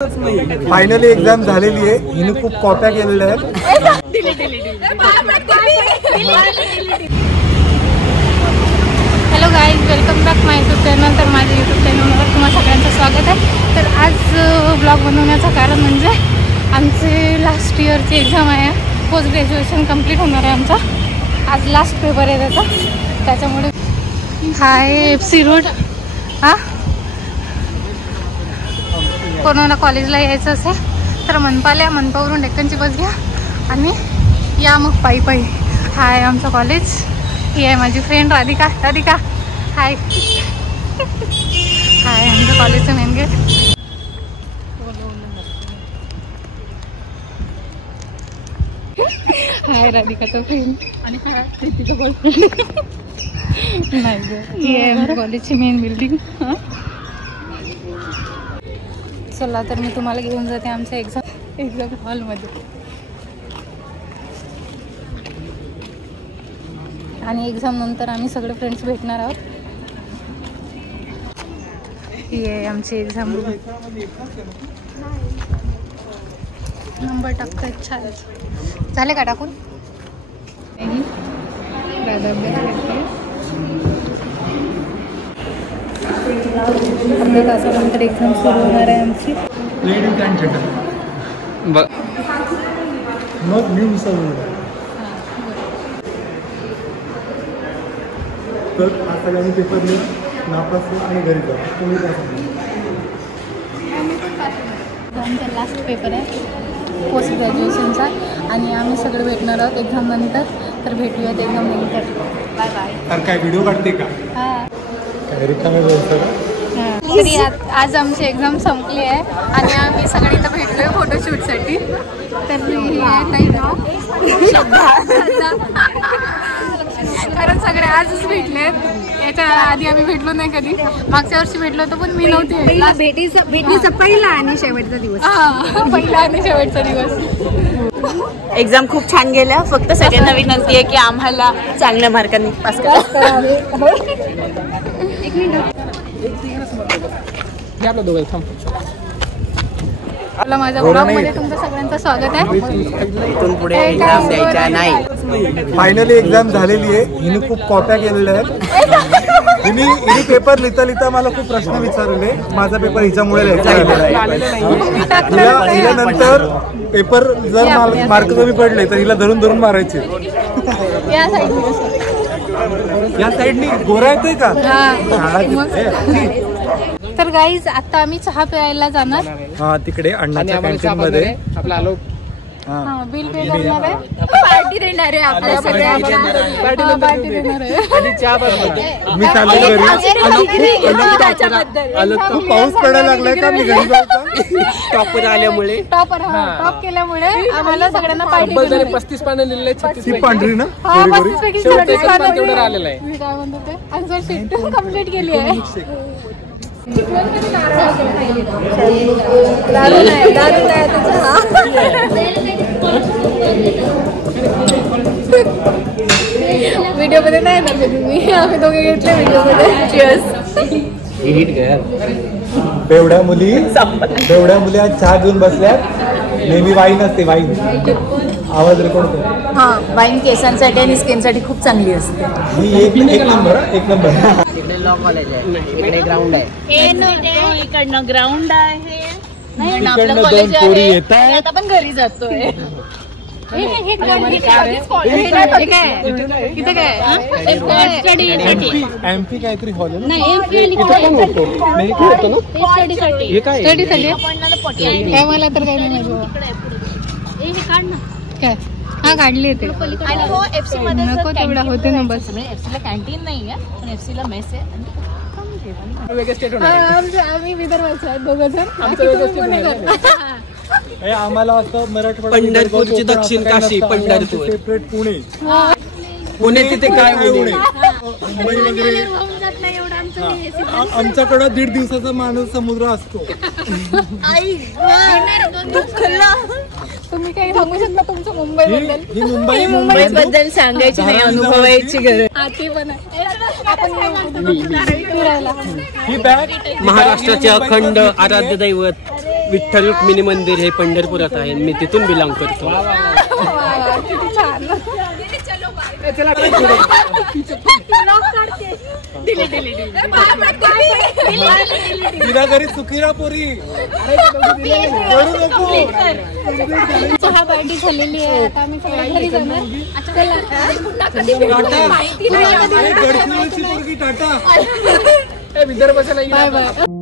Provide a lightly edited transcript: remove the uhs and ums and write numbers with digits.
Finally exam झालेली आहे. हिने खूप कॉप्या केलेल्या आहेत. हॅलो गाईज, वेलकम बॅक माय यूट्यूब चॅनल. तर माझ्या यूट्यूब चॅनलवर तुम्हाला सगळ्यांचं स्वागत आहे. तर आज ब्लॉग बनवण्याचं कारण म्हणजे आमचे लास्ट इयरची एक्झाम आहे. पोस्ट ग्रॅज्युएशन कंप्लीट होणार आहे आमचा. आज लास्ट पेपर आहे त्याच्यामुळे हाय FC रोड. कोणाला कॉलेजला यायचं असेल तर मनपाला, मनपावरून डेक्कनची बस घ्या आणि या मग पायी पायी. हाय आमचं कॉलेज. ही आहे माझी फ्रेंड राधिका. राधिका हाय. हाय आमचं कॉलेजचं मेन गेट. हाय राधिकाचा फ्रेंड आणि हा तिचा बॉयफ्रेंड. नाही ग, ही आहे आमच्या कॉलेजची मेन बिल्डिंग. चला तर मी तुम्हाला घेऊन जाते आमच्या एक्झाम हॉलमध्ये. आणि एक्झाम नंतर आम्ही सगळे फ्रेंड्स भेटणार आहोत. ही आहे आमची एक्झाम रूम. नंबर टाकतात. छान झाले का टाकून? अर्ध्या तासानंतर एक्झाम सुरू होणार आहे आमची. मग मी तर आता काही पेपर नापास आणि घरी जा. तुम्ही काय आमचा लास्ट पेपर आहे पोस्ट ग्रॅज्युएशनचा आणि आम्ही सगळे भेटणार आहोत एक्झाम नंतर. तर भेटूयात एक्झाम नंतर. Bye bye. तर काय व्हिडिओ काढते का? हां. तरी आज आमची एक्झाम संपली आहे आणि आम्ही सगळे इथं भेटलो आहे फोटोशूटसाठी. तर नाही ना कारण सगळे आजच भेटले. याच्या आधी आम्ही भेटलो नाही कधी. मागच्या वर्षी भेटलो होतो पण मी नव्हते. भेटीचा पहिला आणि शेवटचा दिवस. पहिला आणि शेवटचा दिवस. एक्झाम खूप छान गेल्या. फक्त सगळ्यांना विनंती आहे की आम्हाला चांगल्या मार्कांनी पास करावे. एक मिनिट. माझ्या ब्लॉगमध्ये तुमचं सगळ्यांचं स्वागत आहे. इथून पुढे एक्झाम द्यायच्या नाही. फायनली एक्झाम झालेली आहे. हिने खूप कॉप्या केलेल्या आहेत. हिने पेपर लिहिता मला खूप प्रश्न विचारले. माझा पेपर हिच्यामुळे हिला नंतर पेपर जर मार्क कमी पडले तर हिला धरून धरून मारायचे. या साईडनी गोरा येतोय का? तर गाईज आता आम्ही चहा प्यायला जाणार. हा तिकडे अण्णाच्या कॅन्टीन मध्ये बिल पे करणार आहे. पार्टी देणार आहे आपल्या सगळ्यांना. पार्टी देणार आहे. मी चाललो घरी. खूप पाऊस पडायला लागलाय का? मी घरी जाऊ. टॉपर आल्यामुळे टॉप केल्यामुळे आम्हाला सगळ्यांना पार्टी. 35 पानं लिहिलंय. 36 पांढरी ना? 35 पैकी 36 पानं तेवढं आलेलं आहे. मी काय म्हणतो ते आन्सर शीट कंप्लीट केली आहे. व्हिडिओ मध्ये नाही ना तुम्ही. आम्ही दोघे घेतले व्हिडिओ मध्ये. बेवड्या मुली आज चहा घेऊन बसल्यात. नेहमी वाईन असते. वाईन आवाज रेकॉर्ड होतो. हा, वाईन केसांसाठी आणि स्किनसाठी खूप चांगली असते. एक नंबर. इकडे लॉ कॉलेज आहे, इकडे ग्राउंड आहे. इकडनं ग्राउंड आहे. आपलं कॉलेज आहे. आता पण घरी जातोय. एमपी काहीतरी हॉल आहे ना? काय मला तर काही नाही काय. हा काढली येते. नको तेवढा होते ना बस. एफसीला कॅन्टीन नाही आहे पण एफसीला मेस आहे. आम्ही विदर्भाचे आहेत दोघं जण. आम्हाला असं मराठवाडा पंढरपूरची दक्षिण काशी. पंढरपूर सेपरेट पुणे. पुणे तिथे काय पुणे. मुंबई वगैरे. आमच्याकडं 1.5 दिवसाचा माणूस समुद्र असतो. तुम्ही काही सांगू शकता तुमचं मुंबई बद्दल? मुंबई बद्दल सांगायची नाही, अनुभवायची गरज. महाराष्ट्राचे अखंड आराध्य दैवत विठ्ठल रुक्मिणी मंदिर हे पंढरपुरात आहे. मी तिथून बिलॉंग करतो. किती छान. घरी चुकीरा पोरी करू नको. चहा पार्टी झालेली आहे. आता आम्ही सगळे घरी जाणार. गडचिरोलीची पोरगी टाटा. विदर्भाच्या नाही. Bye bye.